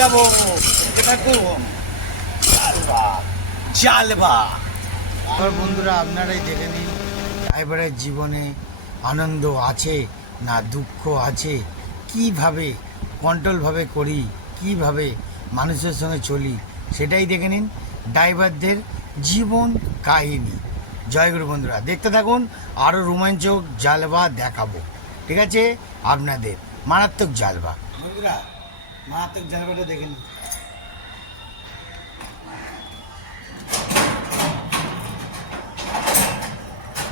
যাবো এটা কোন জালবা। বন্ধুরা আপনারাই দেখে নিন ড্রাইভারের জীবনে আনন্দ আছে না দুঃখ আছে, কিভাবে কন্ট্রোলভাবে করি, কিভাবে মানুষের সঙ্গে চলি, সেটাই দেখে নিন ড্রাইভারদের জীবন কাহিনী। জয়গুরু বন্ধুরা, দেখতে থাকুন, আরও রোমাঞ্চক জালবা দেখাবো। ঠিক আছে, আপনাদের মারাত্মক জালবা। বন্ধুরা মারাত্মক জালবাটা দেখে নিন।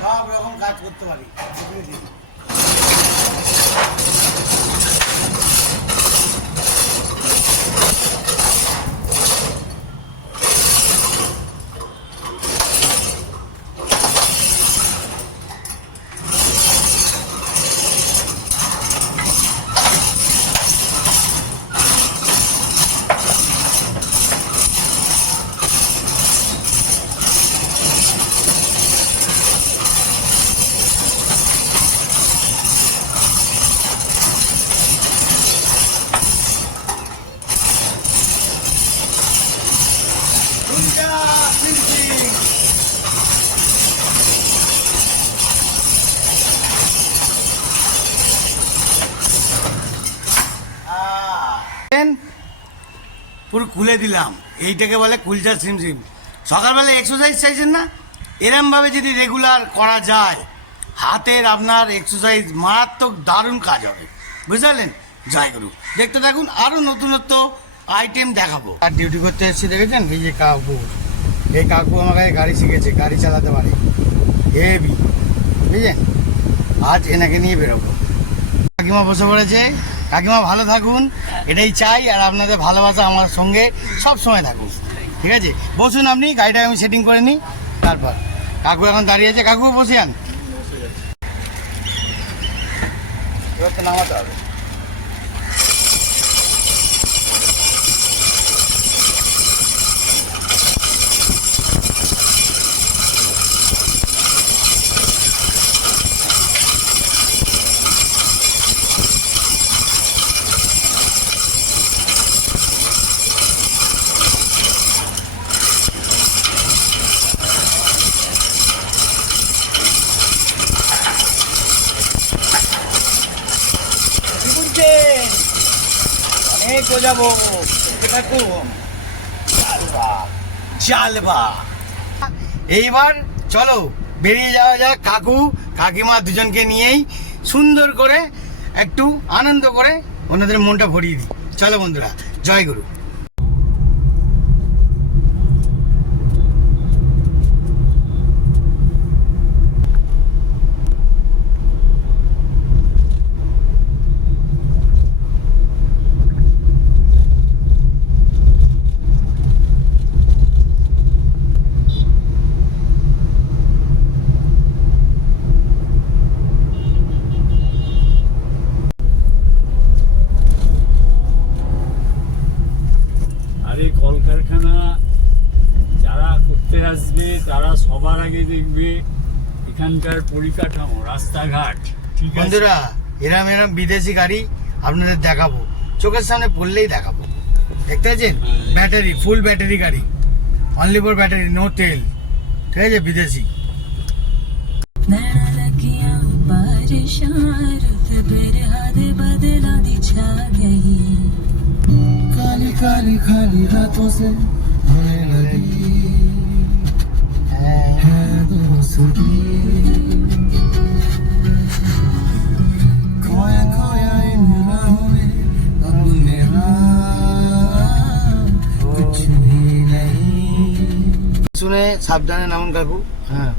সব রকম কাজ করতে পারি। পুরো খুলে দিলাম, এইটাকে বলে কুলচা সিমসিম। সকালবেলা এক্সারসাইজ চাইছেন না, এরমভাবে যদি রেগুলার করা যায় হাতের আপনার এক্সারসাইজ মারাত্মক দারুণ কাজ হবে, বুঝতে পারলেন। জয়গুরু, দেখতে থাকুন, আরও নতুনত্ব আইটেম দেখাবো। আর ডিউটি করতে এসেছি দেখেছেন, এই যে কাকু, এই কাকু আমাকে গাড়ি শিখেছে, গাড়ি চালাতে পারে হেভি, বুঝলেন। আজ এনাকে নিয়ে বেরোবো। কাকিমা বসে পড়েছে, কাকিমা ভালো থাকুন এটাই চাই, আর আপনাদের ভালোবাসা আমার সঙ্গে সব সময় থাকুন। ঠিক আছে, বসুন আপনি, গাড়িটা আমি সেটিং করে নিই। তারপর কাকু এখন দাঁড়িয়ে আছে, কাকু বসে আন, এবার তো নামাতে হবে। অনেক যাবো এটা কোন জালবা। এইবার চলো বেরিয়ে যাওয়া যাক, কাকু কাকিমা দুজনকে নিয়েই সুন্দর করে একটু আনন্দ করে ওনাদের মনটা ভরিয়ে দিই। চলো বন্ধুরা, জয় গুরু। কলকারখানা যারা করতে আসবে তারা সবার আগে দেখবে এখানকার পরিকাঠামো, রাস্তাঘাট। ঠিক আছে বন্ধুরা, এরম এরম বিদেশি গাড়ি আপনাদের দেখাবো, চোখের সামনে পড়লেই দেখাবো। দেখতে পাচ্ছেন, ব্যাটারি, ফুল ব্যাটারি গাড়ি, অনলি ফর ব্যাটারি, নো তেল। ঠিক আছে, বিদেশি। काली काली खाली रातों से होने लगी है दोस्ती, खोया खोया इन राहों में अब मेरा कुछ भी नहीं। सुने सावधाने नामुन काकू। हाँ,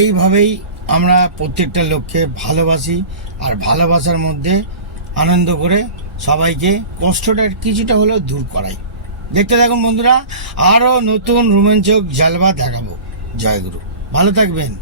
এইভাবেই আমরা প্রত্যেকটা লোককে ভালোবাসি, আর ভালোবাসার মধ্যে আনন্দ করে সবাইকে কষ্টটা কিছুটা হলেও দূর করাই। দেখতে থাকুন বন্ধুরা, আরও নতুন রোমাঞ্চক জালবা দেখাবো। জয়গুরু, ভালো থাকবেন।